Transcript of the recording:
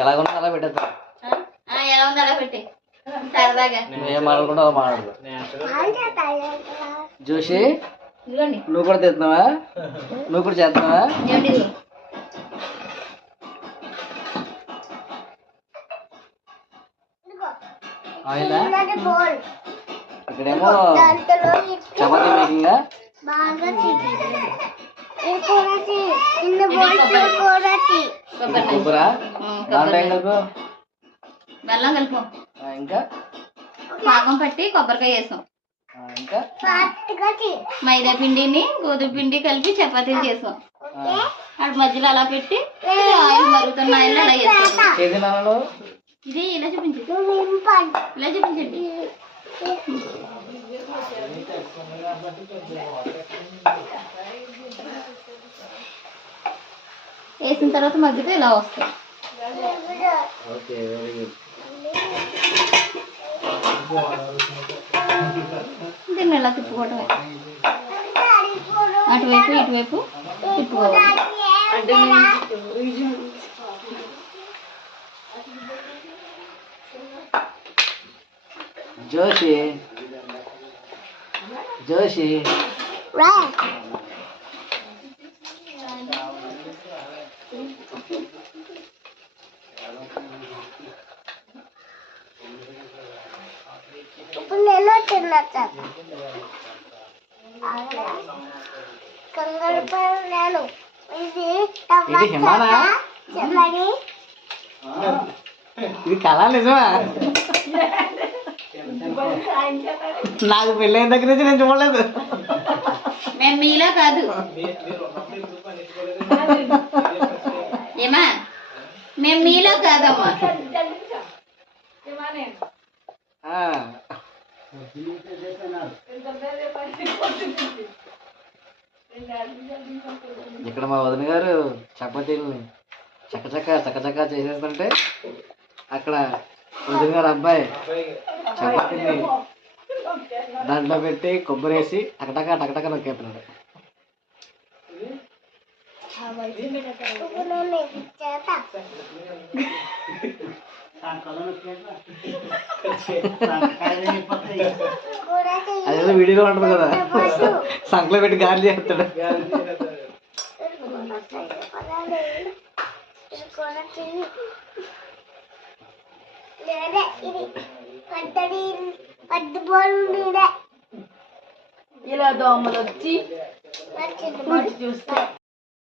ఎలాగున్నా అలా పెట్టేస్తా. ఎలా ఉంది అలా పెట్టి సరదాగా ఏం మాట్లాడుకుంటా అలా మాట్లాడదు. చూసి నువ్వు కూడా తెస్తున్నావా? నువ్వు కూడా చేస్తున్నావా? ఆయిలా ఇక్కడేమో చపాతీ మేకింగ్. కొబ్బరా దాంట్లో ఏం కలుపు? బెల్లం కలుపు. ఇంకా పాకం పట్టి కొబ్బరికాయ వేసాం. ఇంకా మైదా పిండిని గోధుమ పిండి కలిపి చపాతీలు చేసాం. అటు మధ్యలో అలా పెట్టి ఆయిల్ మరుగుతున్న ఆయిల్ అలా వేస్తాం. ఇది ఇలా చూపించండి, ఇలా చూపించండి. వేసిన తర్వాత మగ్గితే ఇలా వస్తాయి. దీన్ని ఇలా తిప్పుకోవటం, అటువైపు ఇటువైపు తిప్పుకోవాలి. జోషి జోషి ఇప్పుడు నేను తిన్నట్టు కంగారు పడలేను. ఇది హిమానా? ఇది కళ నిజమా? నాకు పెళ్ళైన దగ్గర నుంచి నేను చూడలేదు. మేము మీలా కాదు ఏమా, మేము మీలా కాదమ్మా. ఇక్కడ మా వదిన గారు చపాతీలని చక్కచక్క చేసేస్తుంటే అక్కడ వదిన గారు అబ్బాయి చపాతీని దాంట్లో పెట్టి కొబ్బరి వేసి టకటక నొక్కేస్తున్నాడు. అదేదో వీడియోలో ఉంటుంది కదా, సంకలో పెట్టి గాలి చేస్తాడు. ఇలా దోమలు వచ్చి చూస్తే